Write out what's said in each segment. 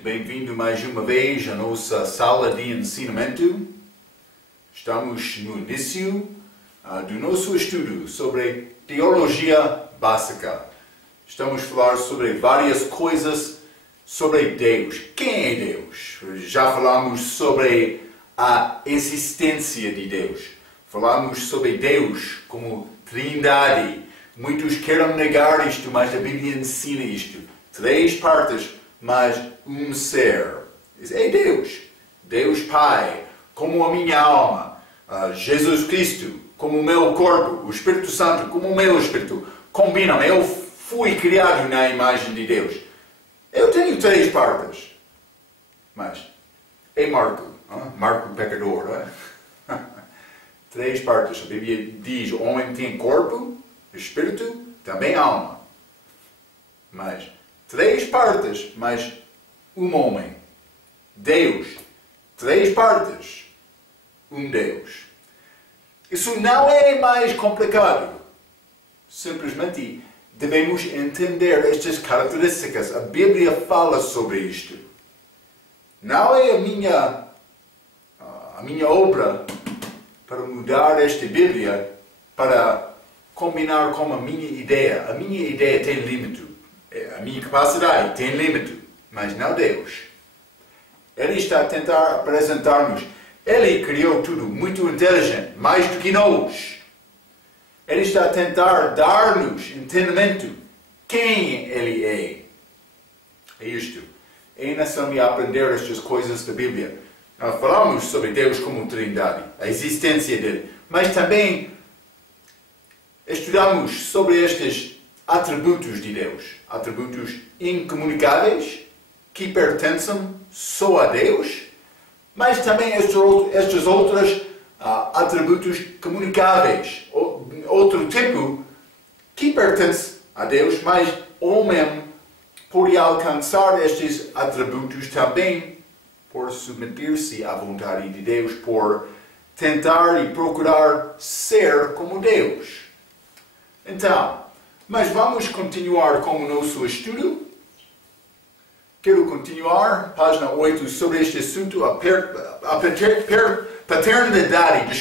Muito bem-vindo mais uma vez à nossa sala de ensinamento. Estamos no início do nosso estudo sobre teologia básica. Estamos a falar sobre várias coisas sobre Deus. Quem é Deus? Já falamos sobre a existência de Deus. Falamos sobre Deus como Trindade. Muitos querem negar isto, mas a Bíblia ensina isto. 3 partes, mas um ser. É Deus. Deus Pai, como a minha alma. Jesus Cristo, como o meu corpo. O Espírito Santo, como o meu espírito. Combinam. Eu fui criado na imagem de Deus. Eu tenho 3 partes. Mas é Marco. Marco pecador. 3 partes. A Bíblia diz, o homem tem corpo, espírito, também alma. Mas 3 partes, mas um homem. Deus. 3 partes. Um Deus. Isso não é mais complicado. Simplesmente devemos entender estas características. A Bíblia fala sobre isto. Não é a minha obra para mudar esta Bíblia para combinar com a minha ideia. A minha ideia tem limite. A minha capacidade tem limite. Mas não Deus. Ele está a tentar apresentar-nos. Ele criou tudo muito inteligente, mais do que nós. Ele está a tentar dar-nos entendimento. Quem Ele é. É isto. É necessário aprender estas coisas da Bíblia. Nós falamos sobre Deus como Trindade, a existência dele. Mas também estudamos sobre estes atributos de Deus. Atributos incomunicáveis, que pertencem só a Deus. Mas também estes outros atributos comunicáveis. Outro tipo que pertence a Deus, mas o homem pode alcançar estes atributos também por submeter-se à vontade de Deus, por tentar e procurar ser como Deus. Então, mas vamos continuar com o nosso estudo. Quero continuar, página 8, sobre este assunto, a paternidade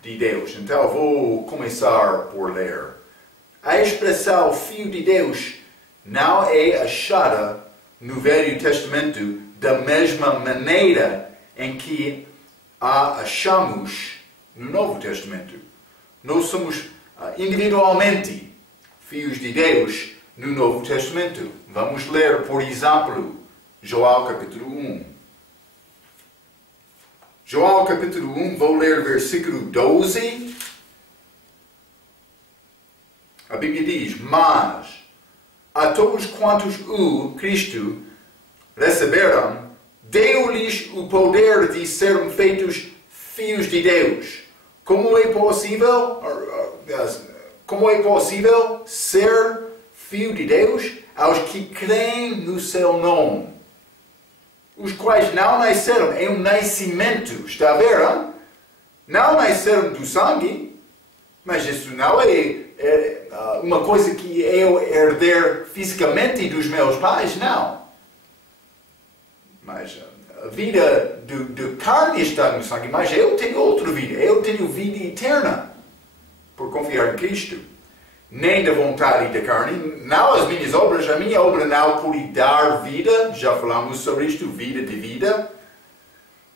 de Deus. Então, vou começar por ler. A expressão Filho de Deus não é achada no Velho Testamento da mesma maneira em que a achamos no Novo Testamento. Nós somos individualmente filhos de Deus no Novo Testamento. Vamos ler, por exemplo, João capítulo 1. João capítulo 1, vou ler versículo 12. A Bíblia diz, mas a todos quantos o Cristo receberam, deu-lhes o poder de serem feitos filhos de Deus. Como é possível ser filho de Deus aos que creem no seu nome? Os quais não nasceram, é um nascimento, está a ver? Hein? Não nasceram do sangue, mas isso não é uma coisa que eu herder fisicamente dos meus pais, não. Mas a vida de carne está no sangue, mas eu tenho outra vida, eu tenho vida eterna, por confiar em Cristo. Nem da vontade da carne, não as minhas obras, a minha obra não pode dar vida, já falamos sobre isto, vida de vida.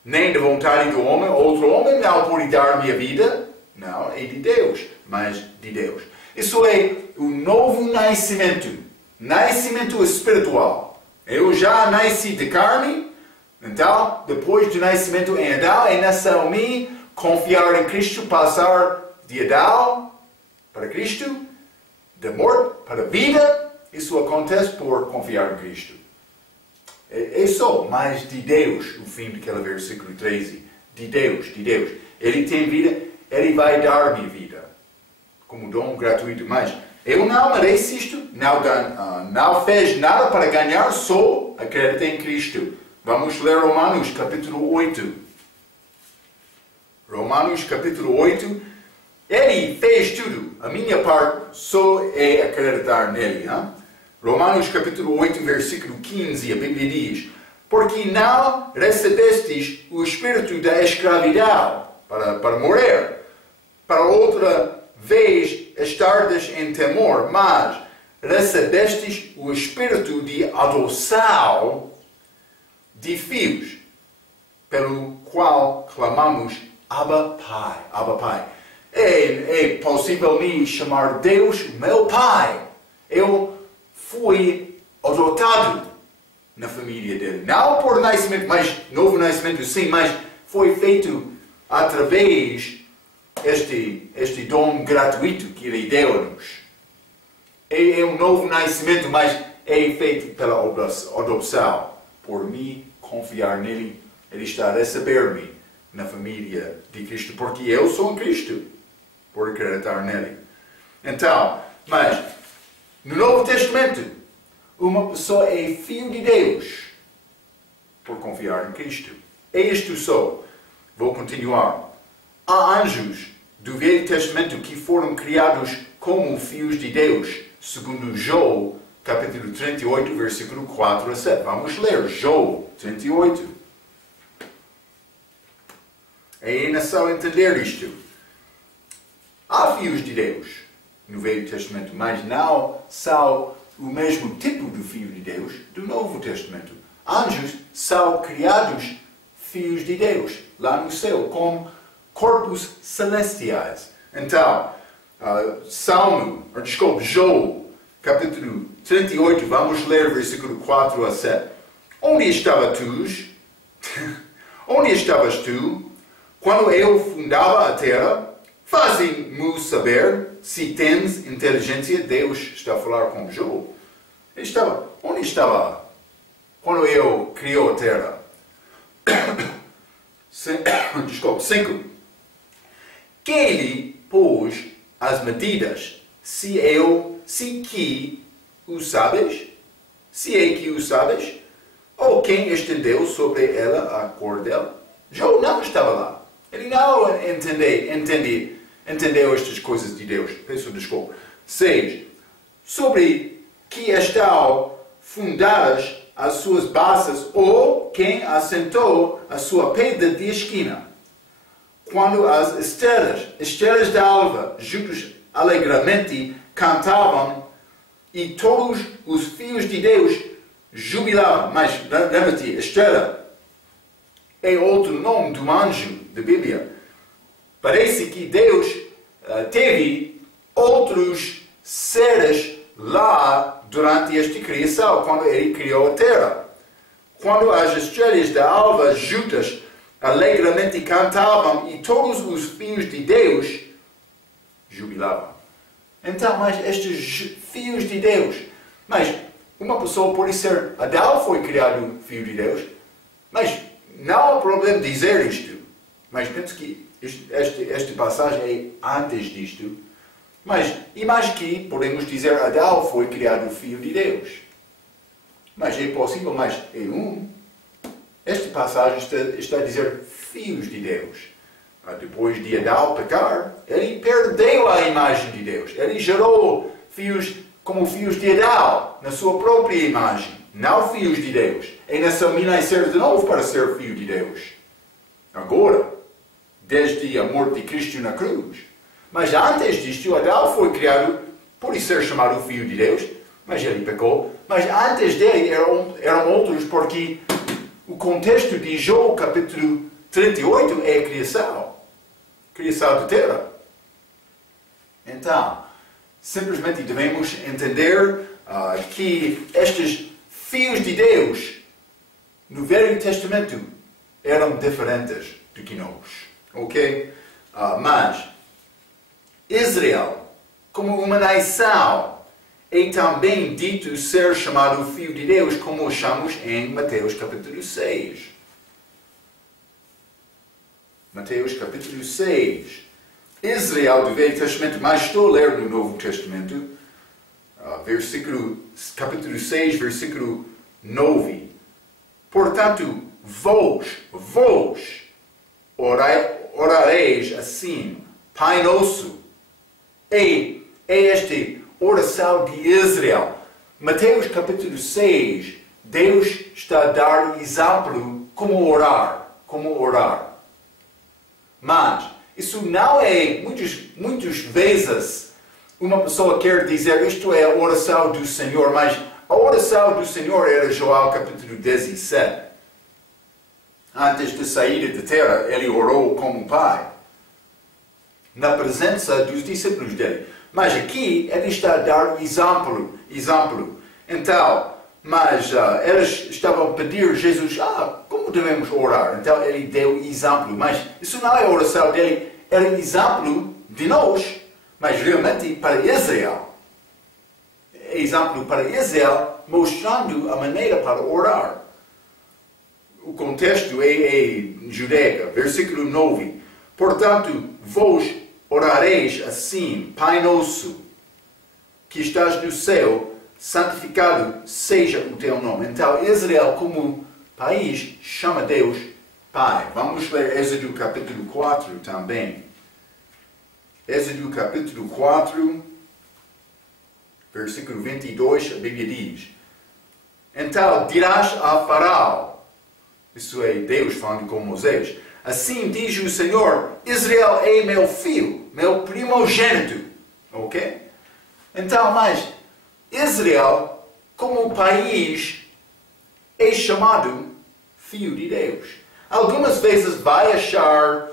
Nem da vontade do homem, outro homem não pode dar minha vida, não, é de Deus, mas de Deus. Isso é o novo nascimento, nascimento espiritual. Eu já nasci de carne, então, depois do nascimento em Adão, é necessário me confiar em Cristo, passar de Adão para Cristo, de morte para a vida. Isso acontece por confiar em Cristo. É só, mas de Deus, o fim daquele versículo 13. De Deus, de Deus. Ele tem vida, Ele vai dar-me vida. Como dom gratuito. Mas eu não mereço isto, não fez nada para ganhar, só acredita em Cristo. Vamos ler Romanos capítulo 8. Romanos capítulo 8. Ele fez tudo. A minha parte só é acreditar nele. Hein? Romanos capítulo 8, versículo 15, a Bíblia diz: porque não recebestes o espírito da escravidão para morrer, para outra vez estardes em temor, mas recebestes o espírito de adoção de filhos, pelo qual clamamos Abba Pai. Abba Pai. É possível me chamar Deus meu Pai. Eu fui adotado na família dele. Não por nascimento, mas novo nascimento sim, mas foi feito através este dom gratuito que ele deu-nos. É um novo nascimento, mas é feito pela adopção. Por mim confiar nele, ele está a receber-me na família de Cristo, porque eu sou Cristo, por acreditar nele. Então, mas no Novo Testamento, uma pessoa é filho de Deus por confiar em Cristo. É isto só. Vou continuar. Há anjos do Velho Testamento que foram criados como filhos de Deus, segundo João, capítulo 38, versículo 4 a 7. Vamos ler João 38. É necessário entender isto. Há filhos de Deus no Velho Testamento, mas não são o mesmo tipo de filho de Deus do Novo Testamento. Anjos são criados filhos de Deus lá no céu, com corpos celestiais. Então, João, capítulo 38, vamos ler versículo 4 a 7. Onde estavas tu, quando eu fundava a terra? Faze-me saber se tens inteligência. Deus está a falar com João. Onde estava quando eu criou a terra? 5. Que ele pôs as medidas, se que o sabes? Se é que o sabes? Ou quem estendeu sobre ela a cor dela? João não estava lá. Ele não entendeu estas coisas de Deus. Peço desculpa. 6. Sobre que estão fundadas as suas bases, ou quem assentou a sua pedra de esquina. Quando as estrelas da alva, juntos alegremente cantavam, e todos os filhos de Deus jubilavam. Mas, lembra-te, estrela é outro nome do anjo da Bíblia. Parece que Deus teve outros seres lá durante esta criação, quando ele criou a terra. Quando as estrelas da alva juntas alegremente cantavam e todos os filhos de Deus jubilavam. Então, mas estes filhos de Deus, mas uma pessoa pode ser, Adão foi criado filho de Deus, mas não há problema dizer isto. Mas penso que esta passagem é antes disto. Mas imagine que podemos dizer Adão foi criado filho de Deus. Mas é possível, mas é um. Esta passagem está a dizer filhos de Deus. Depois de Adão pecar, ele perdeu a imagem de Deus. Ele gerou filhos como filhos de Adão, na sua própria imagem. Não filhos de Deus. É necessário nascer de novo para ser filho de Deus. Agora, desde a morte de Cristo na cruz. Mas antes disto, Adão foi criado por ser chamado filho de Deus, mas ele pecou. Mas antes dele eram outros, porque o contexto de João capítulo 38 é a criação. Criação da terra. Então, simplesmente devemos entender que estes filhos de Deus no Velho Testamento eram diferentes do que nós. Ok? Mas Israel, como uma nação, é também dito ser chamado filho de Deus, como achamos em Mateus capítulo 6. Mateus capítulo 6. Israel do Velho Testamento, mas estou a ler no Novo Testamento, capítulo 6, versículo 9. Portanto, vós orareis assim: Pai Nosso. É esta oração de Israel. Mateus capítulo 6, Deus está a dar exemplo como orar. Mas isso não é, muitas vezes, uma pessoa quer dizer isto é a oração do Senhor, mas a oração do Senhor era João capítulo 17. Antes de sair da terra, ele orou como Pai, na presença dos discípulos dele. Mas aqui ele está a dar exemplo. Então, mas eles estavam a pedir a Jesus, como devemos orar? Então ele deu exemplo. Mas isso não é a oração dele, era exemplo de nós, mas realmente para Israel. Exemplo para Israel, mostrando a maneira para orar. O contexto é judaico, versículo 9. Portanto, vós orareis assim, Pai nosso, que estás no céu, santificado seja o teu nome. Então, Israel, como país, chama Deus Pai. Vamos ler Êxodo capítulo 4 também. Êxodo capítulo 4, versículo 22, a Bíblia diz: Então dirás a Faraó, isso é Deus falando com Moisés, assim diz o Senhor, Israel é meu filho, meu primogênito. Ok? Então, mas Israel, como país, é chamado filho de Deus. Algumas vezes vai achar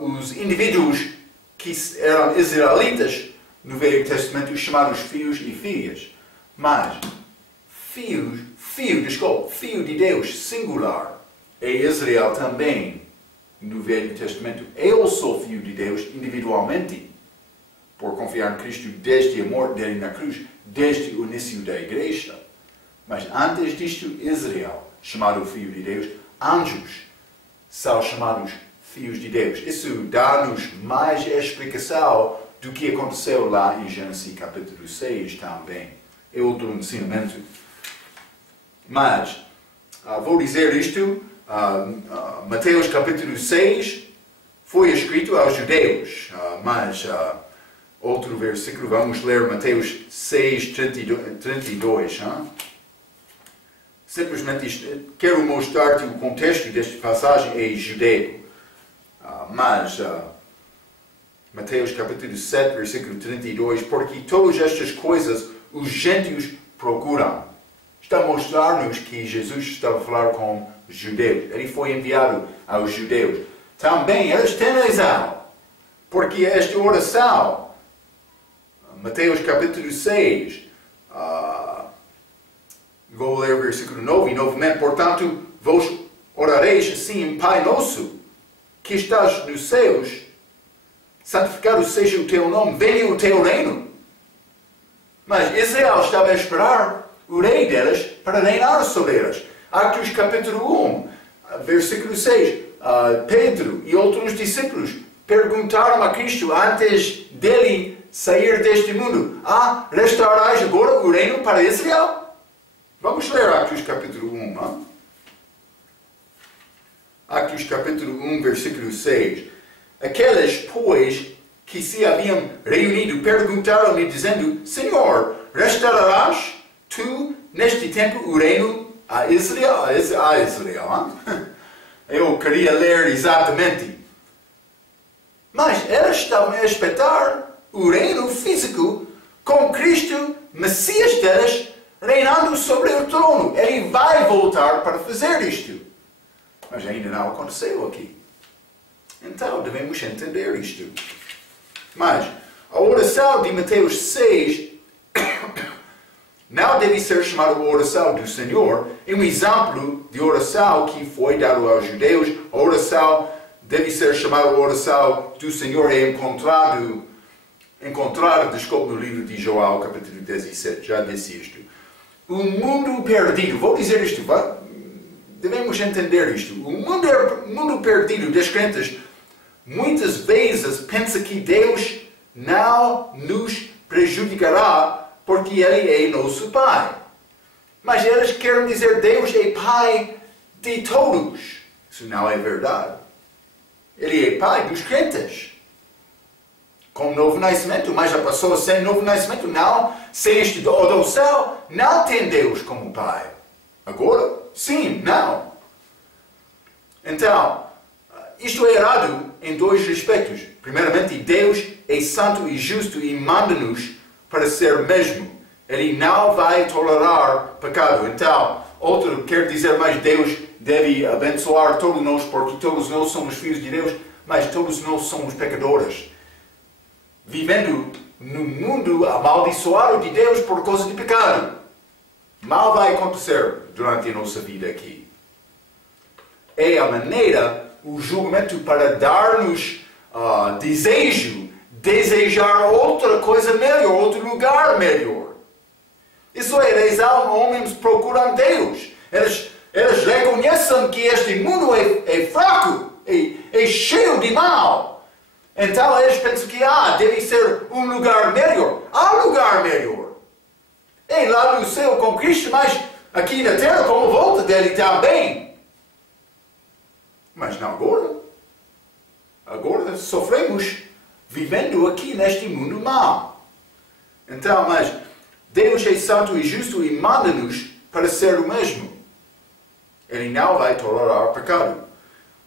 os indivíduos que eram israelitas no Velho Testamento chamados filhos e filhas. Mas filho de Deus, singular, é Israel também no Velho Testamento. Eu sou filho de Deus individualmente, por confiar em Cristo desde a morte dele na cruz, desde o início da igreja. Mas antes disto, Israel, chamado filho de Deus, anjos são chamados filhos de Deus. Isso dá-nos mais explicação do que aconteceu lá em Gênesis capítulo 6 também. É outro ensinamento. Mas, vou dizer isto, Mateus capítulo 6 foi escrito aos judeus, mas outro versículo, vamos ler Mateus 6, 32. Simplesmente quero mostrar-te o contexto desta passagem é judaico. Mas, Mateus capítulo 7, versículo 32, porque todas estas coisas os gentios procuram. Está a mostrar-nos que Jesus estava a falar com os judeus. Ele foi enviado aos judeus. Também eles têm razão, porque esta oração, Mateus capítulo 6, vou ler o versículo 9, novamente, portanto, vós orareis assim, Pai nosso, que estás nos céus, santificado seja o teu nome, venha o teu reino. Mas Israel estava a esperar o rei deles para reinar sobre eles. Atos capítulo 1, versículo 6, Pedro e outros discípulos perguntaram a Cristo antes dele sair deste mundo: restaurarás agora o reino para Israel? Vamos ler Atos capítulo 1. Atos capítulo 1, versículo 6. Aqueles, pois, que se haviam reunido, perguntaram-lhe, dizendo: Senhor, restaurarás tu neste tempo o reino a Israel? Eu queria ler exatamente. Mas eles estavam a esperar o reino físico com Cristo, Messias deles, reinando sobre o trono. Ele vai voltar para fazer isto. Mas ainda não aconteceu aqui. Então devemos entender isto. Mas a oração de Mateus 6 não deve ser chamada a oração do Senhor. É um exemplo de oração que foi dado aos judeus. A oração deve ser chamada a oração do Senhor. É encontrada no livro de João, capítulo 17. Já disse isto. O mundo perdido, vou dizer isto, devemos entender isto. O mundo perdido das crentes muitas vezes pensa que Deus não nos prejudicará porque Ele é nosso Pai. Mas eles querem dizer Deus é Pai de todos. Isso não é verdade. Ele é Pai dos crentes. com novo nascimento, mas a pessoa sem novo nascimento, não, sem este adoção, não tem Deus como Pai. Agora, sim, não. Então, isto é errado em dois aspectos. Primeiramente, Deus é santo e justo e manda-nos para ser mesmo. Ele não vai tolerar pecado. Então, outro quer dizer mais, Deus deve abençoar todos nós, porque todos nós somos filhos de Deus, mas todos nós somos pecadores. Vivendo no mundo amaldiçoado de Deus por causa de pecado. Mal vai acontecer durante a nossa vida aqui. É a maneira, o julgamento para dar-nos desejar outra coisa melhor, outro lugar melhor. Isso é a razão homens procuram Deus. Eles reconhecem que este mundo é fraco, é cheio de mal. Então eles pensam que deve ser um lugar melhor. Há um lugar melhor. É lá no céu com Cristo, mas aqui na terra com a volta dele também. Mas não agora. Agora sofremos vivendo aqui neste mundo mau. Então, mas Deus é santo e justo e manda-nos para ser o mesmo. Ele não vai tolerar pecado.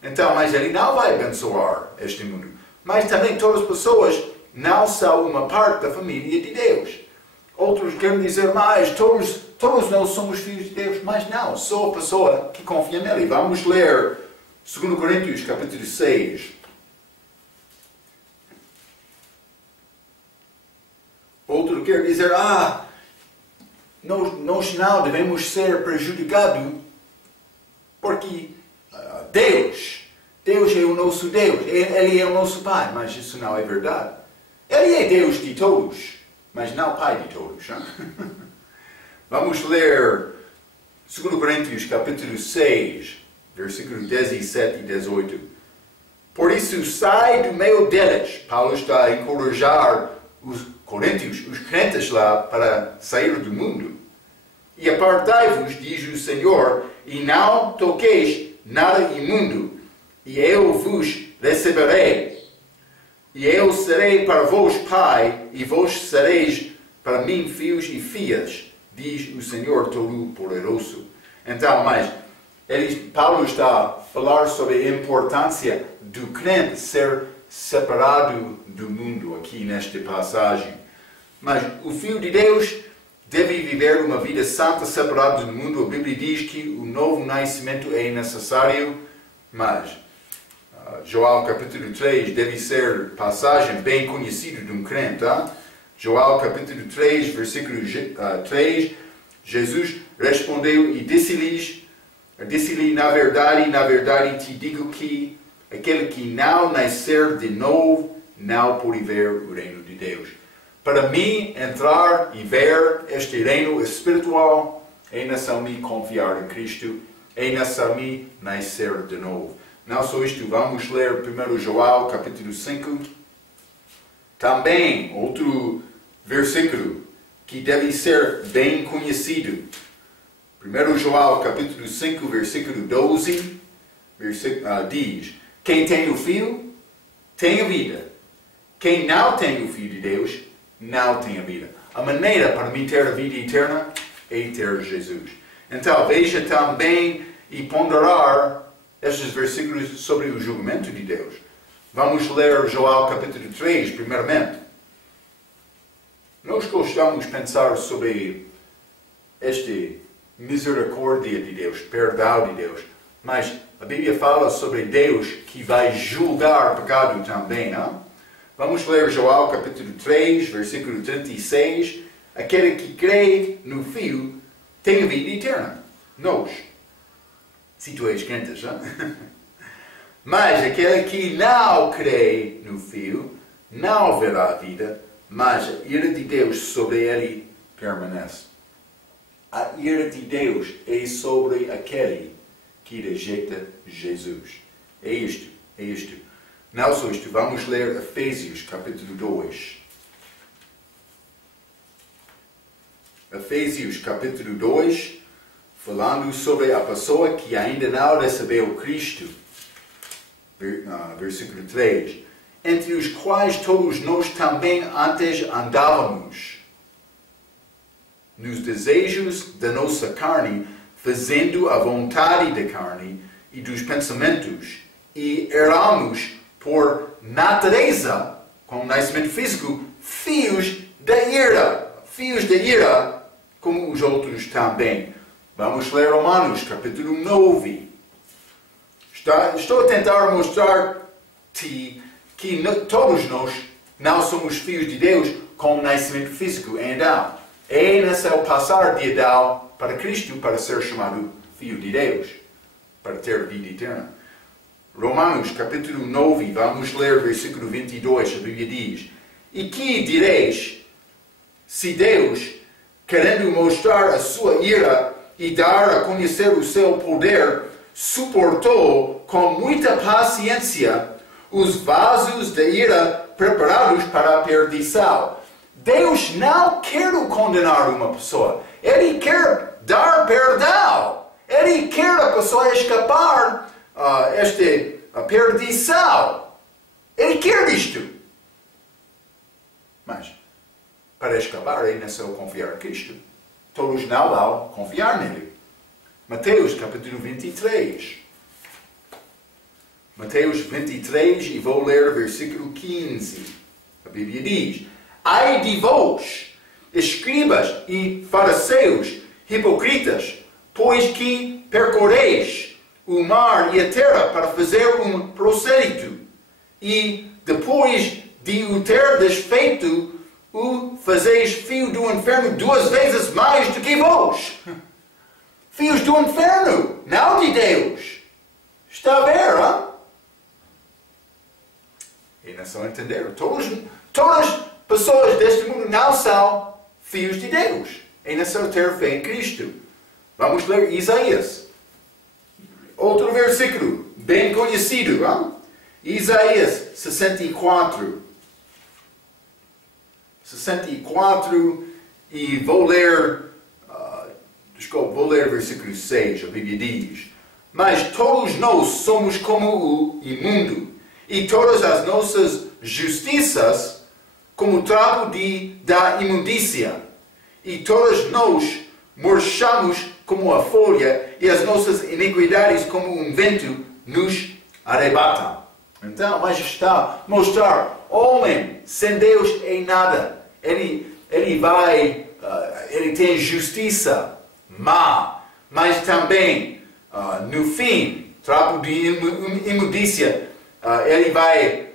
Então, mas Ele não vai abençoar este mundo. Mas também todas as pessoas não são uma parte da família de Deus. Outros querem dizer mais, todos nós somos filhos de Deus, mas não, só a pessoa que confia nele. Vamos ler 2 Coríntios, capítulo 6. Outro quer dizer, nós não devemos ser prejudicados, porque Deus é o nosso Deus, Ele é o nosso Pai, mas isso não é verdade. Ele é Deus de todos, mas não Pai de todos. Vamos ler 2 Coríntios capítulo 6, versículos 17 e 18. Por isso sai do meio deles. Paulo está a encorajar os coríntios, os crentes lá, para sair do mundo. E apartai-vos, diz o Senhor, e não toqueis nada imundo, e eu vos receberei. E eu serei para vós pai, e vós sereis para mim filhos e filhas, diz o Senhor Todo-Poderoso. Então, mas Paulo está a falar sobre a importância do crente ser separado do mundo aqui nesta passagem. Mas o Filho de Deus deve viver uma vida santa separado do mundo. A Bíblia diz que o novo nascimento é necessário, mas Joel capítulo 3 deve ser passagem bem conhecida de um crente. Tá? Joel capítulo 3, versículo 3, Jesus respondeu e disse-lhe, na verdade te digo que aquele que não nascer de novo não pode ver o reino de Deus. Para mim, entrar e ver este reino espiritual é necessário confiar em Cristo, é necessário nascer de novo. Não só isto, vamos ler 1 Joel capítulo 5. Também outro versículo que deve ser bem conhecido. 1 Joel capítulo 5, versículo 12, diz: quem tem o Filho, tem a vida. Quem não tem o Filho de Deus, não tem a vida. A maneira para mim ter a vida eterna é ter Jesus. Então, veja também e ponderar estes versículos sobre o julgamento de Deus. Vamos ler Joel capítulo 3, primeiramente. Nós gostamos de pensar sobre esta misericórdia de Deus, perdão de Deus. Mas a Bíblia fala sobre Deus que vai julgar pecado também, não? Vamos ler Joel capítulo 3, versículo 36. Aquele que crê no Filho tem a vida eterna. Nós. Se tu és crente, não? Mas aquele que não crê no Filho não verá a vida, mas a ira de Deus sobre ele permanece. A ira de Deus é sobre aquele que rejeita Jesus. É isto, é isto. Não só isto, vamos ler Efésios capítulo 2. Efésios capítulo 2, falando sobre a pessoa que ainda não recebeu Cristo. Versículo 3. entre os quais todos nós também antes andávamos, nos desejos da nossa carne, fazendo a vontade da carne e dos pensamentos, e éramos, por natureza, com nascimento físico, filhos da ira, como os outros também. Vamos ler Romanos, capítulo 9. Estou a tentar mostrar-te que todos nós não somos filhos de Deus com nascimento físico em Adão. É necessário passar de Adão para Cristo para ser chamado filho de Deus, para ter vida eterna. Romanos, capítulo 9, vamos ler versículo 22, a Bíblia diz: E que direis, se Deus, querendo mostrar a sua ira e dar a conhecer o seu poder, suportou com muita paciência os vasos da ira preparados para a perdição? Deus não quer condenar uma pessoa. Ele quer dar perdão. Ele quer a pessoa escapar a perdição. Ele quer isto. Mas, para escapar, é necessário confiar em Cristo. Todos não vão confiar nele. Mateus, capítulo 23. Mateus 23, e vou ler versículo 15. A Bíblia diz: Ai de vós, escribas e fariseus, hipocritas, pois que percorreis o mar e a terra para fazer um prosélito, e depois de o ter desfeito, o fazeis filho do inferno 2 vezes mais do que vós. Filhos do inferno, não de Deus. Está a ver, hein? E não só entender. Todas as pessoas deste mundo não são filhos de Deus. É necessário ter fé em Cristo. Vamos ler Isaías. Outro versículo, bem conhecido. Hein? Isaías 64. 64, e vou ler versículo 6, a Bíblia diz: Mas todos nós somos como o imundo, e todas as nossas justiças como o trapo da imundícia, e todos nós murchamos como a folha, e as nossas iniquidades como um vento nos arrebatam. Então, mas está a mostrar, homem sem Deus é nada. Ele tem justiça má, mas também, no fim, trapo de imundícia, ele vai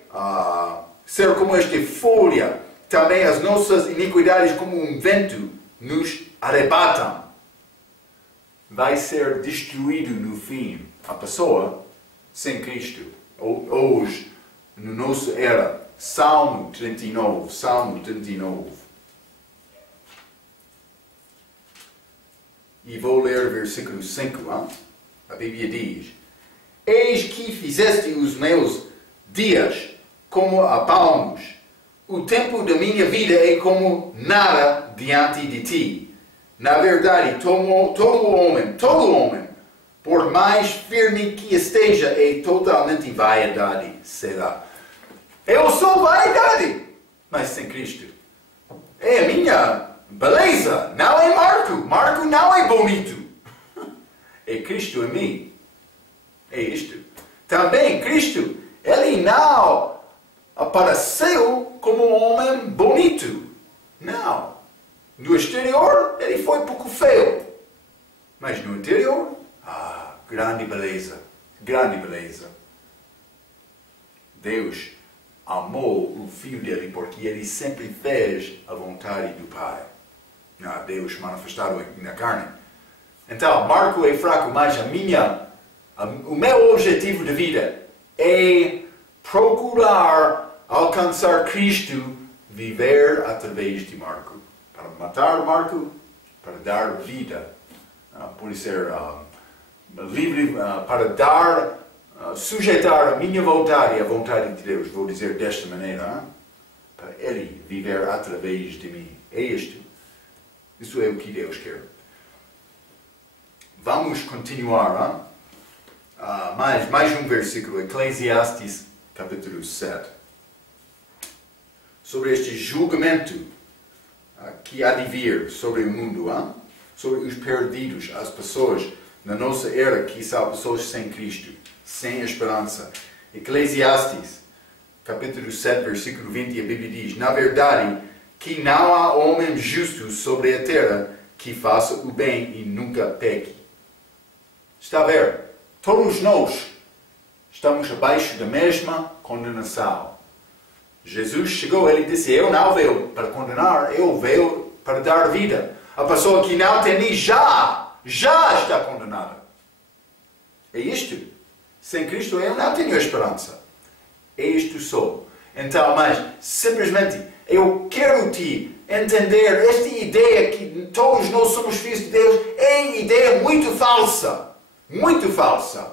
ser como esta folha. Também as nossas iniquidades como um vento nos arrebatam. Vai ser destruído no fim a pessoa sem Cristo. Hoje, no nosso era, Salmo 39. E vou ler versículo 5. Hein? A Bíblia diz: Eis que fizeste os meus dias como a palmos. O tempo da minha vida é como nada diante de ti. Na verdade, todo homem, por mais firme que esteja, é totalmente vaidade. Será. Eu sou vaidade, mas sem Cristo. É a minha beleza, não é Marco. Marco não é bonito. É Cristo em mim. É isto. Também Cristo, ele não apareceu como um homem bonito. Não. No exterior, ele foi um pouco feio. Mas no interior, grande beleza. Grande beleza. Deus amou o Filho dele porque ele sempre fez a vontade do Pai. Deus manifestado na carne. Então, Marco é fraco, mas o meu objetivo de vida é procurar alcançar Cristo, viver através de Marco. Para matar Marco, para dar vida, por ser livre, para sujeitar a minha vontade à vontade de Deus. Vou dizer desta maneira, para Ele viver através de mim. É isto. Isso é o que Deus quer. Vamos continuar. Mais um versículo, Eclesiastes capítulo 7. sobre este julgamento que há de vir sobre o mundo, sobre os perdidos, as pessoas na nossa era, que são pessoas sem Cristo, sem esperança. Eclesiastes, capítulo 7, versículo 20, a Bíblia diz: na verdade, que não há homem justo sobre a terra que faça o bem e nunca peque. Está a ver? Todos nós estamos abaixo da mesma condenação. Jesus chegou, ele disse: eu não veio para condenar, eu veio para dar vida. A pessoa que não tem já está condenada. É isto. Sem Cristo eu não tenho esperança. É isto só. Então, mas simplesmente eu quero te entender esta ideia que todos nós somos filhos de Deus é ideia muito falsa. Muito falsa.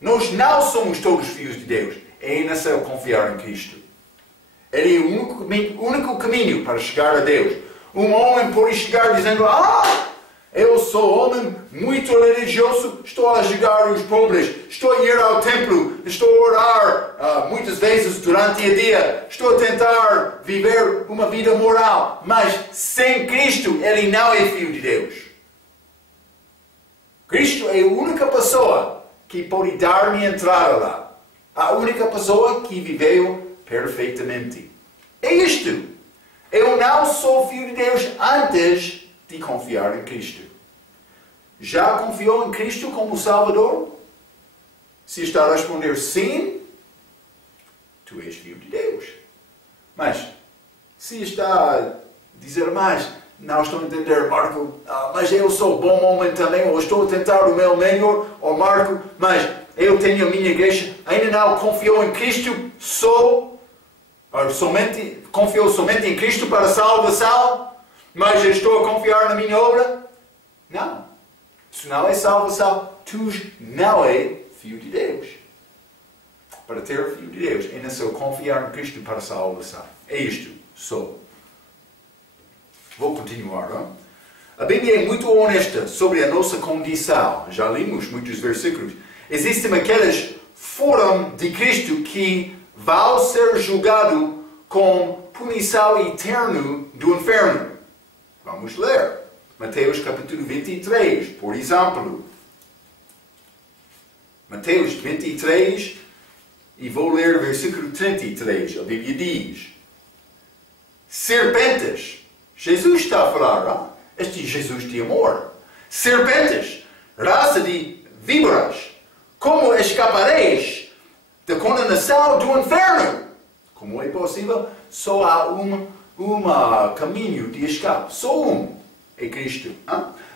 Nós não somos todos filhos de Deus. É necessário confiar em Cristo. Ele é o único caminho para chegar a Deus. Um homem pode chegar dizendo: eu sou homem muito religioso, estou a ajudar os pobres, estou a ir ao templo, estou a orar muitas vezes durante o dia, estou a tentar viver uma vida moral. Mas sem Cristo, ele não é filho de Deus. Cristo é a única pessoa que pode dar-me entrada lá. A única pessoa que viveu perfeitamente. É isto. Eu não sou filho de Deus antes de confiar em Cristo. Já confiou em Cristo como Salvador? Se está a responder sim, tu és filho de Deus. Mas, se está a dizer mais, não estou a entender, Marco, mas eu sou bom homem também, ou estou a tentar o meu melhor, ou Marco, mas eu tenho a minha igreja, ainda não confiou em Cristo, confiou somente em Cristo para a salvação, mas eu estou a confiar na minha obra? Não. Isso não é salvação. Tu não é filho de Deus. Para ter filho de Deus, é necessário confiar em Cristo para a salvação. É isto. Só. Vou continuar. A Bíblia é muito honesta sobre a nossa condição. Já lemos muitos versículos. Existem aqueles fora de Cristo que vão ser julgados com punição eterna do inferno. Vamos ler. Mateus capítulo 23, por exemplo. Mateus 23, e vou ler o versículo 33. A Bíblia diz: serpentes. Jesus está a falar, este é Jesus de amor. Serpentes, raça de víboras, como escapareis da condenação do inferno? Como é possível? Só há um caminho de escape. Só um. É Cristo.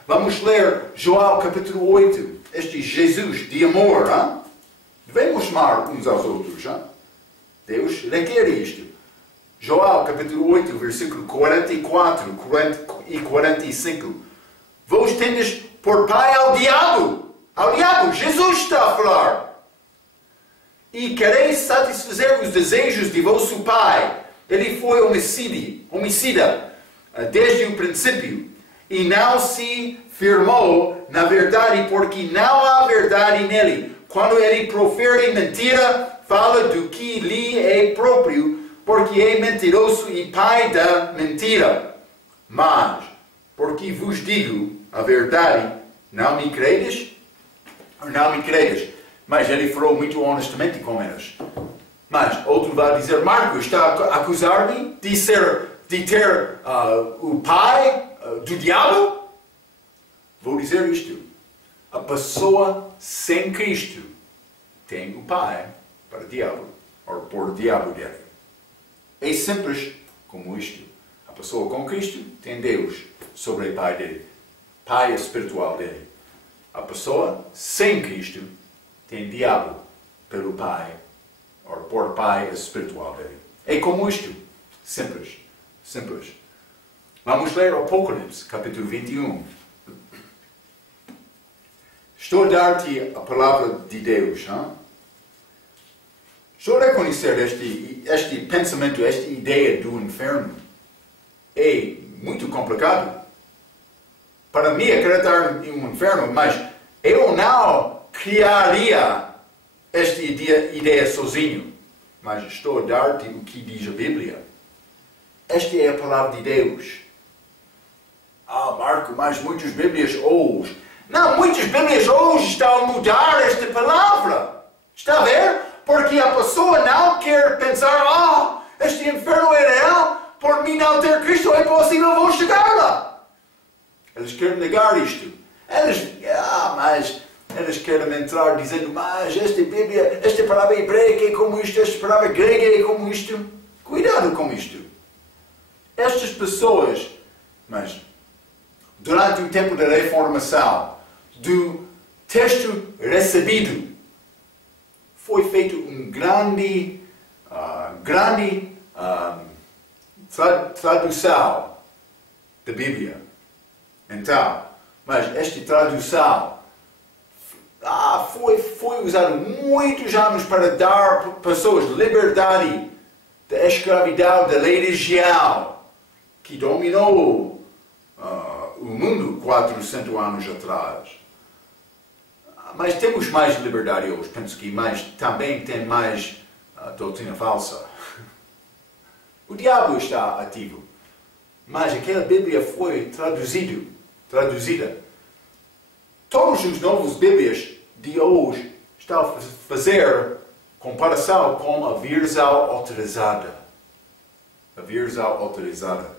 Vamos ler João capítulo 8. Este é Jesus de amor. Devemos amar uns aos outros. Deus requer isto. João capítulo 8, versículo 44 e 45. Vós tendes por pai ao diabo. Ao diabo. Jesus está a falar. E quereis satisfazer os desejos de vosso pai. Ele foi homicida desde o princípio. E não se firmou na verdade, porque não há verdade nele. Quando ele profere mentira, fala do que lhe é próprio, porque é mentiroso e pai da mentira. Mas, porque vos digo a verdade, não me credes? Não me credes. Mas ele falou muito honestamente com eles. Mas outro vai dizer: Marco, está a acusar-me de ter o pai do diabo? Vou dizer isto. A pessoa sem Cristo tem o pai para o diabo, ou por diabo dele. É simples como isto. A pessoa com Cristo tem Deus sobre o pai dele, pai espiritual dele. A pessoa sem Cristo tem diabo pelo pai, ou por pai espiritual dele. É como isto. Simples. Simples. Vamos ler Apocalipse, capítulo 21. Estou a dar-te a palavra de Deus. Estou a reconhecer este pensamento, esta ideia do inferno. É muito complicado. Para mim, acreditar em um inferno, mas eu não criaria esta ideia sozinho. mas estou a dar-te o que diz a Bíblia. Esta é a palavra de Deus. Ah, Marco, mas muitas Bíblias hoje... Não, muitas Bíblias hoje estão a mudar esta palavra. Está a ver? Porque a pessoa não quer pensar, este inferno é real, por mim não ter Cristo é possível, vou chegar lá. Eles querem negar isto. Mas eles querem entrar dizendo, mas esta Bíblia, esta palavra hebraica é como isto, esta palavra grega é como isto. Cuidado com isto. Estas pessoas, mas durante o tempo da reformação, do texto recebido, foi feito um grande tradução da Bíblia. Então, mas esta tradução foi usada muitos anos para dar a pessoas liberdade da escravidão, da lei região, que dominou o mundo 400 anos atrás. Mas temos mais liberdade hoje, penso que também tem mais doutrina falsa. O diabo está ativo, mas aquela Bíblia foi traduzida. Todos os novos Bíblias de hoje estão a fazer comparação com a versão autorizada. A versão autorizada.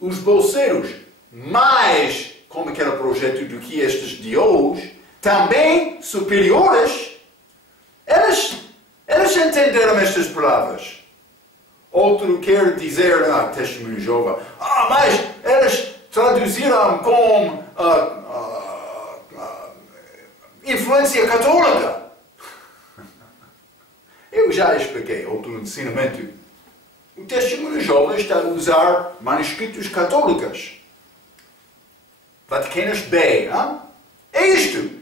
Os bolseiros, mais como aquele projeto do que estes de hoje, também superiores, eles entenderam estas palavras. Outro quer dizer, testemunho de Jeová, mas eles traduziram com influência católica. Eu já expliquei outro ensinamento. O testemunho de Jeová está a usar manuscritos católicos. Vaticanos B, é isto.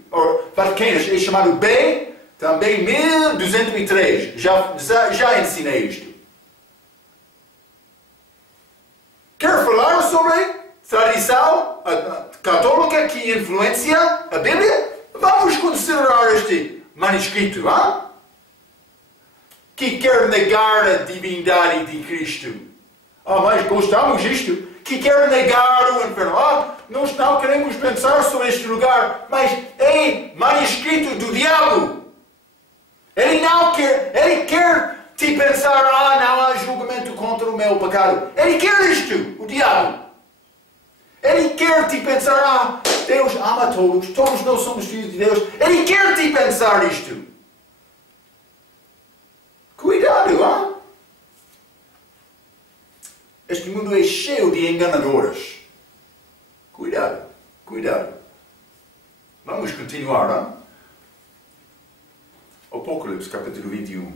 Vaticanos é chamado B, também 1203. Já ensinei isto. Quer falar sobre tradição católica que influencia a Bíblia? Vamos considerar este manuscrito, que quer negar a divindade de Cristo. Mas gostamos disto. Que quer negar o inferno. Nós não queremos pensar sobre este lugar, mas é manuscrito do diabo. Ele quer te pensar, não há julgamento contra o meu pecado. Ele quer isto, o diabo. Ele quer te pensar, Deus ama todos nós somos filhos de Deus. Ele quer te pensar isto. Cuidado, Este mundo é cheio de enganadores. Cuidado. Vamos continuar, Apocalipse, capítulo 21.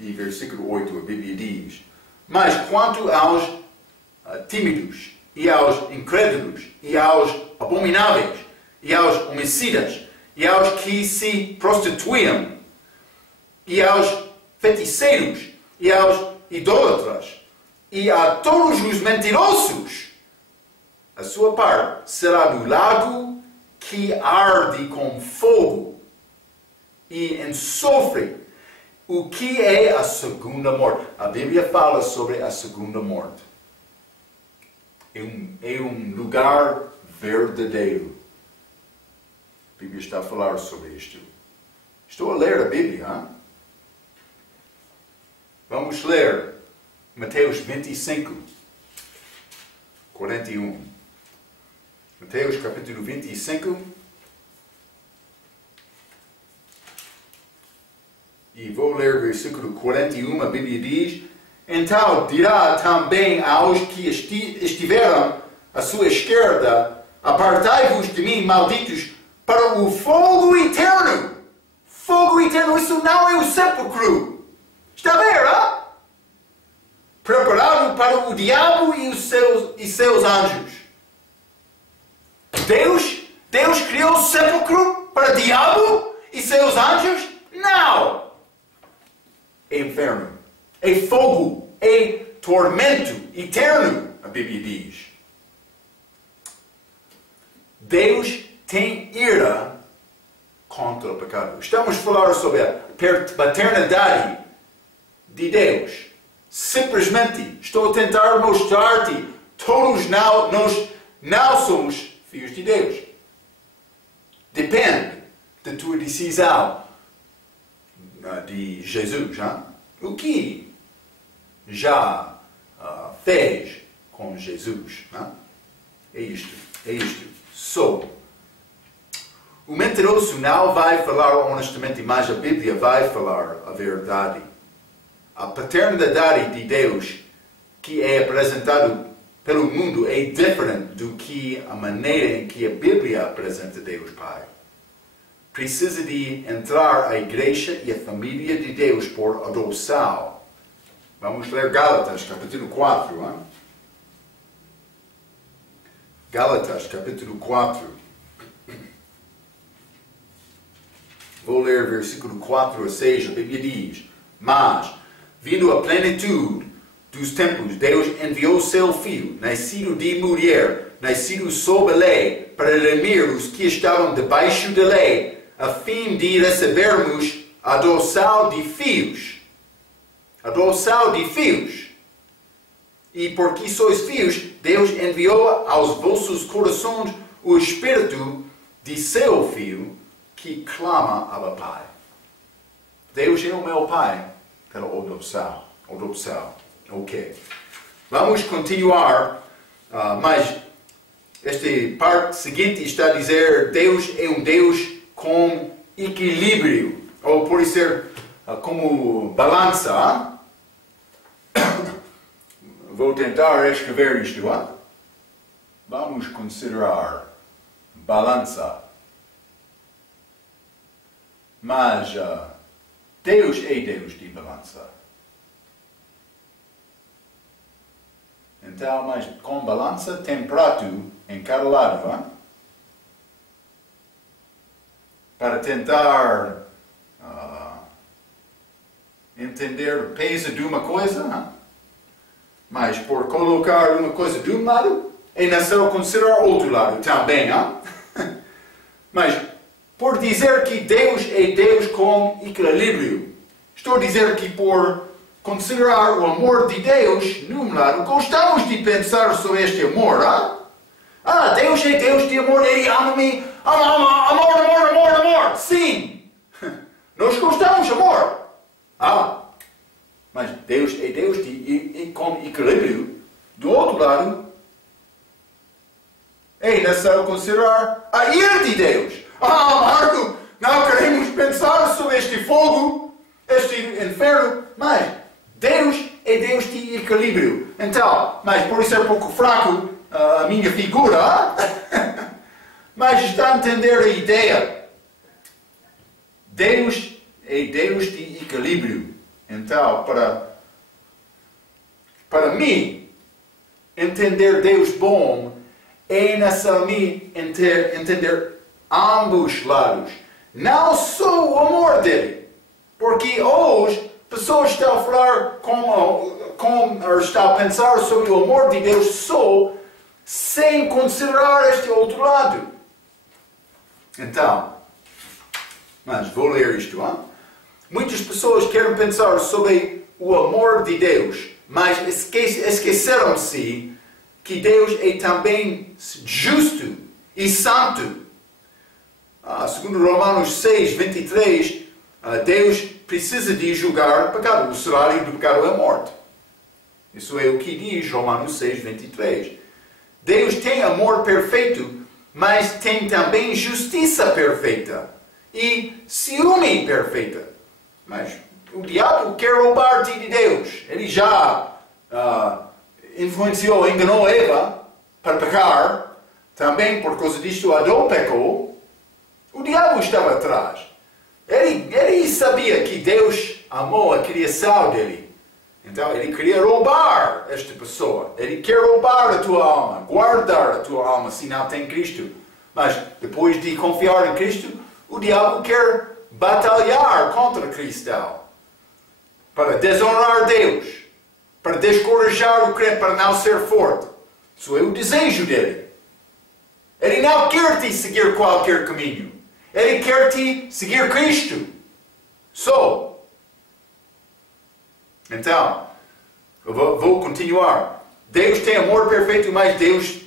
E versículo 8, a Bíblia diz: Mas quanto aos tímidos, e aos incrédulos, e aos abomináveis, e aos homicidas, e aos que se prostituem, e aos feiticeiros, e aos idólatras, e a todos os mentirosos, a sua parte será do lago que arde com fogo e enxofre, o que é a segunda morte. A Bíblia fala sobre a segunda morte. É um lugar verdadeiro. A Bíblia está a falar sobre isto. Estou a ler a Bíblia, Vamos ler Mateus 25, 41. Mateus capítulo 25. E vou ler versículo 41, a Bíblia diz: Então dirá também aos que estiveram à sua esquerda: Apartai-vos de mim, malditos, para o fogo eterno. Fogo eterno, isso não é o sepulcro. Está a ver, Preparado para o diabo e seus anjos. Deus criou o sepulcro para o diabo e seus anjos? Não! É inferno. É fogo. É tormento eterno, a Bíblia diz. Deus tem ira contra o pecado. Estamos a falar sobre a paternidade de Deus. Simplesmente estou a tentar mostrar-te, todos nós não somos filhos de Deus. Depende da tua decisão de Jesus. Hein? O que já fez com Jesus? Hein? É isto. O mentiroso não vai falar honestamente, mas a Bíblia vai falar a verdade. A paternidade de Deus que é apresentado pelo mundo é diferente do que a maneira em que a Bíblia apresenta Deus Pai. Precisa de entrar a igreja e a família de Deus por adoção. Vamos ler Gálatas, capítulo 4. Hein? Gálatas, capítulo 4. Vou ler versículo 4 a 6. A Bíblia diz: Mas, vindo a plenitude dos tempos, Deus enviou seu Filho, nascido de mulher, nascido sob a lei, para remir os que estavam debaixo da lei, a fim de recebermos a adoção de filhos. Adoção de filhos. E porque sois filhos, Deus enviou aos vossos corações o Espírito de seu Filho, que clama Abba Pai. Deus é o meu Pai pela adoção. Ok. Vamos continuar, mas esta parte seguinte está a dizer: Deus é um Deus com equilíbrio, ou pode ser como balança. Vou tentar escrever isto. Vamos considerar balança. Mas Deus é Deus de balança. Então, mas com balança tem prato em cada lado, hein? Para tentar entender o peso de uma coisa, hein? Mas por colocar uma coisa de um lado, é necessário considerar outro lado também, hein? Mas por dizer que Deus é Deus com equilíbrio, estou a dizer que por considerar o amor de Deus num lado, gostamos de pensar sobre este amor. Deus é Deus de amor, Ele ama-me. Amor. Sim, nós gostamos de amor. Mas Deus é Deus com equilíbrio. Do outro lado, é necessário considerar a ira de Deus. Marco, não queremos pensar sobre este fogo, este inferno, mas Deus é Deus de equilíbrio. Então, mas por isso é um pouco fraco a minha figura, mas está a entender a ideia. Deus é Deus de equilíbrio. Então, para mim, entender Deus bom é necessariamente entender ambos lados. Não só o amor dele. Porque hoje, pessoas estão a falar ou estão a pensar sobre o amor de Deus só, sem considerar este outro lado. Então, mas vou ler isto. Muitas pessoas querem pensar sobre o amor de Deus, mas esqueceram-se que Deus é também justo e santo. Segundo Romanos 6, 23, Deus precisa de julgar o pecado. O salário do pecado é a morte. Isso é o que diz Romanos 6, 23. Deus tem amor perfeito, mas tem também justiça perfeita e ciúme perfeita. Mas o diabo quer roubar-te de Deus. Ele já influenciou, enganou Eva para pecar. Também por causa disto Adão pecou. O diabo estava atrás. Ele sabia que Deus amou a criação dele. Então ele queria roubar esta pessoa. Ele quer roubar a tua alma, guardar a tua alma se não tem Cristo. Mas depois de confiar em Cristo, o diabo quer batalhar contra Cristo para desonrar Deus, para descorajar o crente, para não ser forte. Isso é o desejo dele. Ele não quer te seguir qualquer caminho. Ele quer te seguir Cristo. Só. Então, eu vou continuar. Deus tem amor perfeito, mas Deus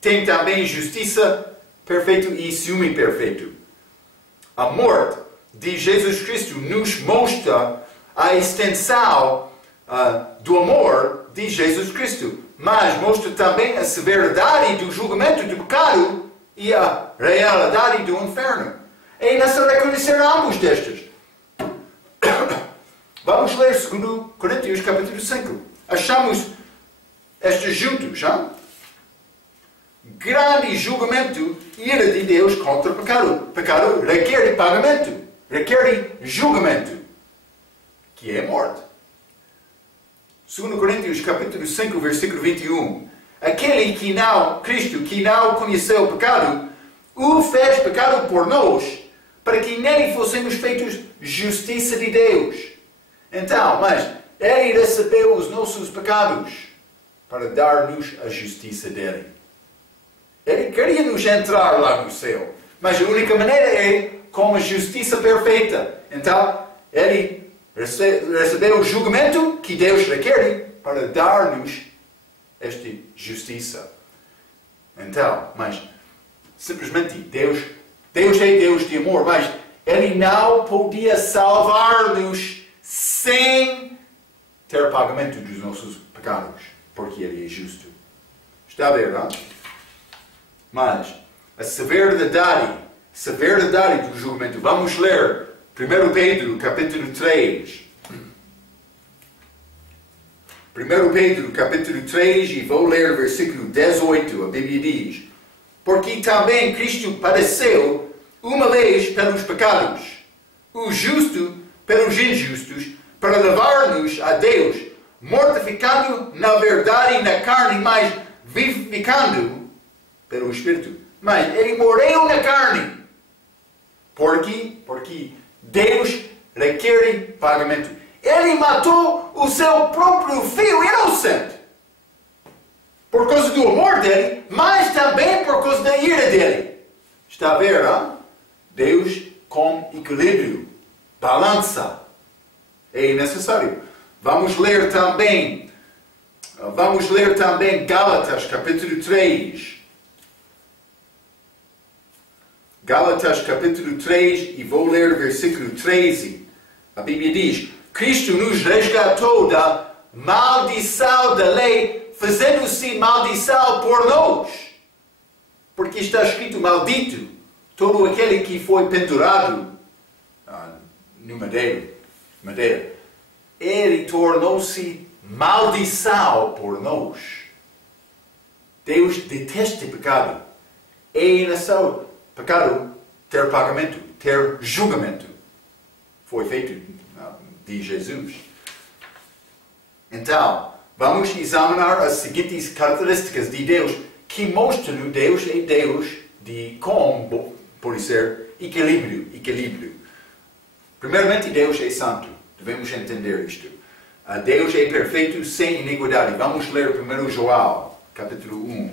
tem também justiça perfeita e ciúme perfeito. A morte de Jesus Cristo nos mostra a extensão do amor de Jesus Cristo, mas mostra também a severidade do julgamento do pecado e a realidade do inferno. É necessário reconhecer ambos destes. Vamos ler 2 Coríntios capítulo 5. Achamos estes juntos, já? Grande julgamento, ira de Deus contra o pecado. Pecado requer pagamento, requer julgamento, que é morte. 2 Coríntios capítulo 5, versículo 21. Aquele que não, Cristo, que não conheceu o pecado, o fez pecado por nós, para que nele fossemos feitos justiça de Deus. Então, mas ele recebeu os nossos pecados para dar-nos a justiça dele. Ele queria nos entrar lá no céu, mas a única maneira é com a justiça perfeita. Então, ele recebeu o julgamento que Deus requer para dar-nos esta justiça. Então, mas simplesmente Deus é Deus de amor, mas Ele não podia salvar-nos sem ter pagamento dos nossos pecados, porque Ele é justo. Está a ver, não? Mas a severidade do julgamento. Vamos ler 1 Pedro, capítulo 3. 1 Pedro, capítulo 3, e vou ler versículo 18. A Bíblia diz: porque também Cristo padeceu uma vez pelos pecados, o justo pelos injustos, para levar-nos a Deus, mortificando na verdade na carne, mas vivificando pelo Espírito. Mas ele morreu na carne. Porque Deus requer pagamento. Ele matou o seu próprio filho inocente. Por causa do amor dele, mas também por causa da ira dele. Está a ver, não? Deus com equilíbrio, balança. É necessário. Vamos ler também Gálatas, capítulo 3. Gálatas, capítulo 3, e vou ler versículo 13. A Bíblia diz: Cristo nos resgatou da maldição da lei, fazendo-se maldição por nós. Porque está escrito: maldito todo aquele que foi pendurado no madeira. Ele tornou-se maldição por nós. Deus detesta o pecado. É necessário pecado ter pagamento, ter julgamento. Foi feito de Jesus. Então, vamos examinar as seguintes características de Deus que mostram que Deus é Deus de como pode ser equilíbrio. Primeiramente, Deus é santo. Devemos entender isto. Deus é perfeito sem iniquidade. Vamos ler 1 João, capítulo 1.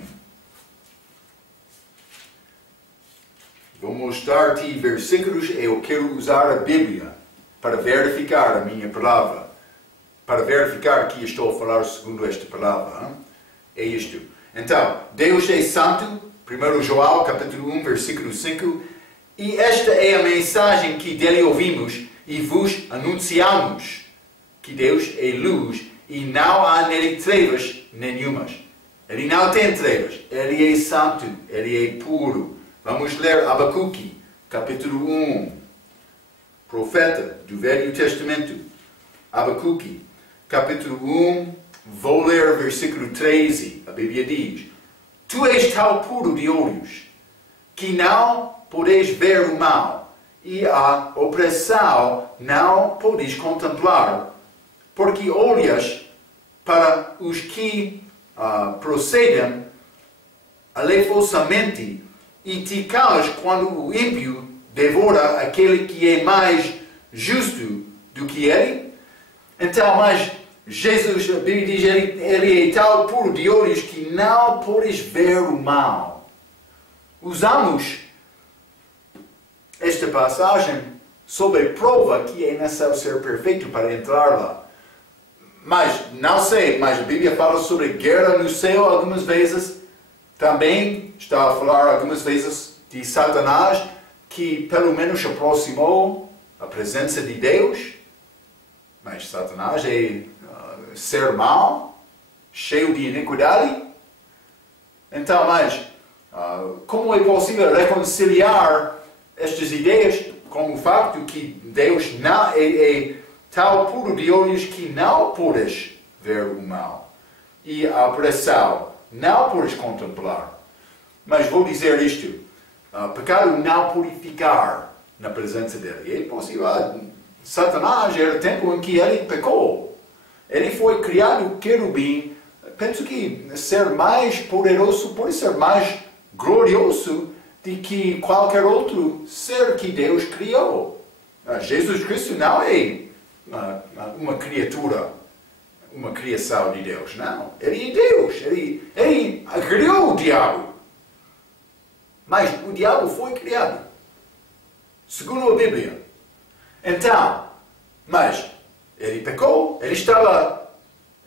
Vou mostrar-te versículos e eu quero usar a Bíblia para verificar a minha palavra. Para verificar que estou a falar segundo esta palavra. É isto. Então, Deus é santo. 1 João, capítulo 1, versículo 5. E esta é a mensagem que dele ouvimos e vos anunciamos. Que Deus é luz e não há nele trevas nenhumas. Ele não tem trevas. Ele é santo. Ele é puro. Vamos ler Abacuque, capítulo 1. Profeta do Velho Testamento. Abacuque, capítulo 1. Vou ler versículo 13. A Bíblia diz: Tu és tão puro de olhos, que não podes ver o mal, e a opressão não podes contemplar, porque olhas para os que procedem alevosamente, e te calas quando o ímpio devora aquele que é mais justo do que ele. Então, mas Jesus, a Bíblia diz, ele é tão puro de olhos que não podes ver o mal. Usamos esta passagem sobre a prova que é necessário ser perfeito para entrar lá. Mas, não sei, mas a Bíblia fala sobre guerra no céu algumas vezes. Também está a falar algumas vezes de Satanás, que pelo menos aproximou a presença de Deus. Mas Satanás é ser mau, cheio de iniquidade. Então, mas, como é possível reconciliar estas ideias com o facto que Deus não é tal puro de olhos que não podes ver o mal e a opressão não podes contemplar? Mas vou dizer isto, pecado não purificar na presença dele. É possível. Satanás era o tempo em que ele pecou. Ele foi criado querubim. Penso que ser mais poderoso pode ser mais glorioso do que qualquer outro ser que Deus criou. Jesus Cristo não é uma criatura, uma criação de Deus, não. Ele é Deus. Ele criou o diabo. Mas o diabo foi criado, segundo a Bíblia. Então, mas ele pecou, ele estava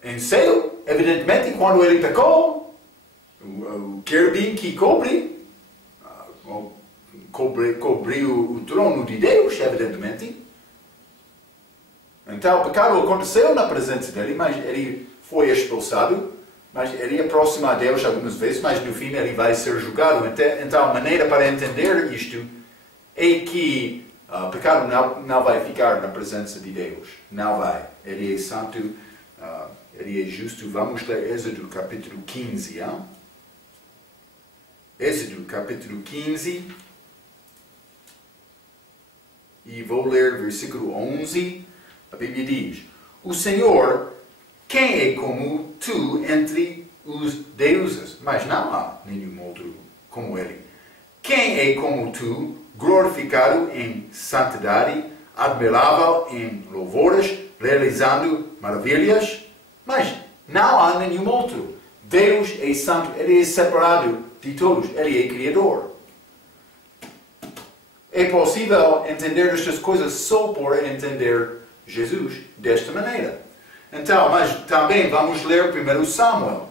em céu, evidentemente, quando ele pecou, o querubim que cobriu o trono de Deus, evidentemente. Então, o pecado aconteceu na presença dele, mas ele foi expulsado, mas ele aproxima a Deus algumas vezes, mas no fim ele vai ser julgado. Então, a maneira para entender isto é que o pecado não vai ficar na presença de Deus. Não vai. Ele é santo, ele é justo. Vamos ler Êxodo capítulo 15. Hein? Êxodo capítulo 15. E vou ler versículo 11. A Bíblia diz: O Senhor, quem é como tu entre os deuses? Mas não há nenhum outro como ele. Quem é como tu, glorificado em santidade, admirável em louvores, realizando maravilhas? Mas não há nenhum outro. Deus é santo, ele é separado de todos, ele é criador. É possível entender estas coisas só por entender Jesus desta maneira. Então, mas também vamos ler primeiro Samuel.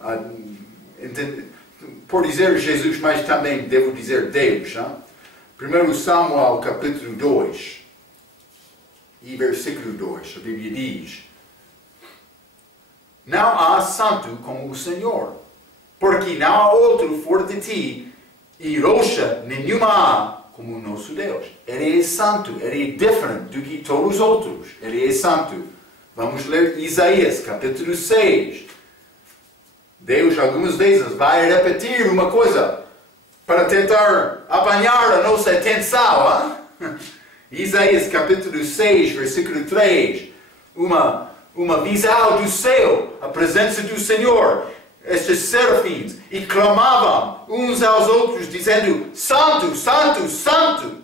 Por dizer Jesus, mas também devo dizer Deus. Primeiro Samuel capítulo 2 e versículo 2. A Bíblia diz: Não há santo como o Senhor, porque não há outro fora de ti, e rocha nenhuma há como o nosso Deus. Ele é santo, ele é diferente do que todos os outros. Ele é santo. Vamos ler Isaías, capítulo 6. Deus algumas vezes vai repetir uma coisa para tentar apanhar a nossa atenção. Isaías, capítulo 6, versículo 3. Uma visão do céu, a presença do Senhor. Estes serafins, e clamavam uns aos outros, dizendo: Santo, Santo, Santo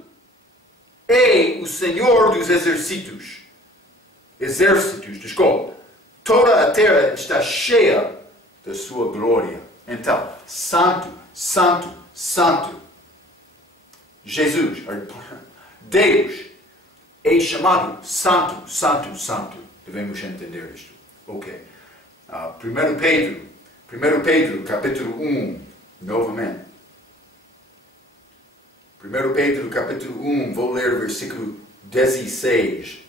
é o Senhor dos exércitos. Desculpa. Toda a terra está cheia da sua glória. Então, Santo, Santo, Santo. Jesus, Deus, é chamado Santo, Santo, Santo. Devemos entender isto. Ok. 1 Pedro, capítulo 1, novamente. 1 Pedro, capítulo 1, vou ler versículo 16.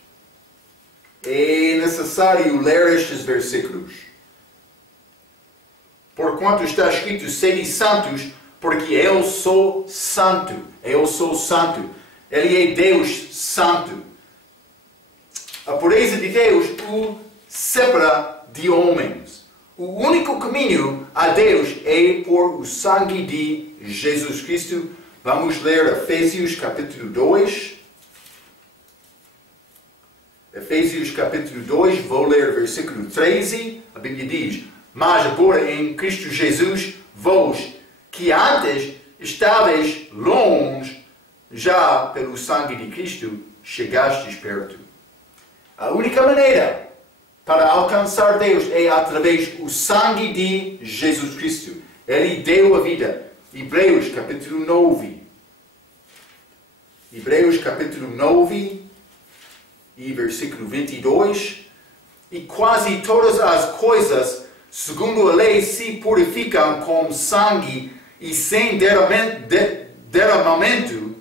É necessário ler estes versículos. Porquanto está escrito: Sede santos, porque eu sou santo. Eu sou santo. Ele é Deus santo. A pureza de Deus o separa de homens. O único caminho a Deus é por o sangue de Jesus Cristo. Vamos ler Efésios capítulo 2. Efésios capítulo 2, vou ler versículo 13. A Bíblia diz: Mas agora em Cristo Jesus, vós que antes estáveis longe, já pelo sangue de Cristo chegastes perto. A única maneira para alcançar Deus é através do sangue de Jesus Cristo. Ele deu a vida. Hebreus capítulo 9. Hebreus capítulo 9 e versículo 22. E quase todas as coisas, segundo a lei, se purificam com sangue, e sem derramamento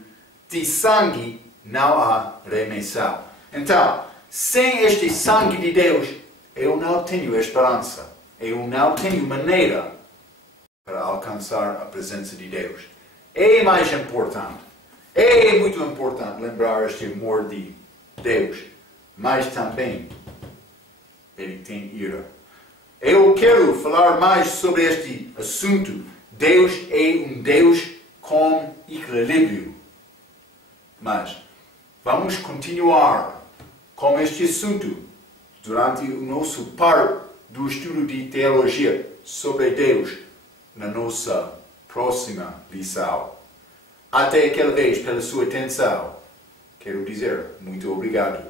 de sangue não há remissão. Então, sem este sangue de Deus, eu não tenho esperança. Eu não tenho maneira para alcançar a presença de Deus. É mais importante. É muito importante lembrar este amor de Deus. Mas também, Ele tem ira. Eu quero falar mais sobre este assunto. Deus é um Deus com equilíbrio. Mas vamos continuar com este assunto durante o nosso par do estudo de teologia sobre Deus na nossa próxima lição. Até aquela vez, pela sua atenção, quero dizer muito obrigado.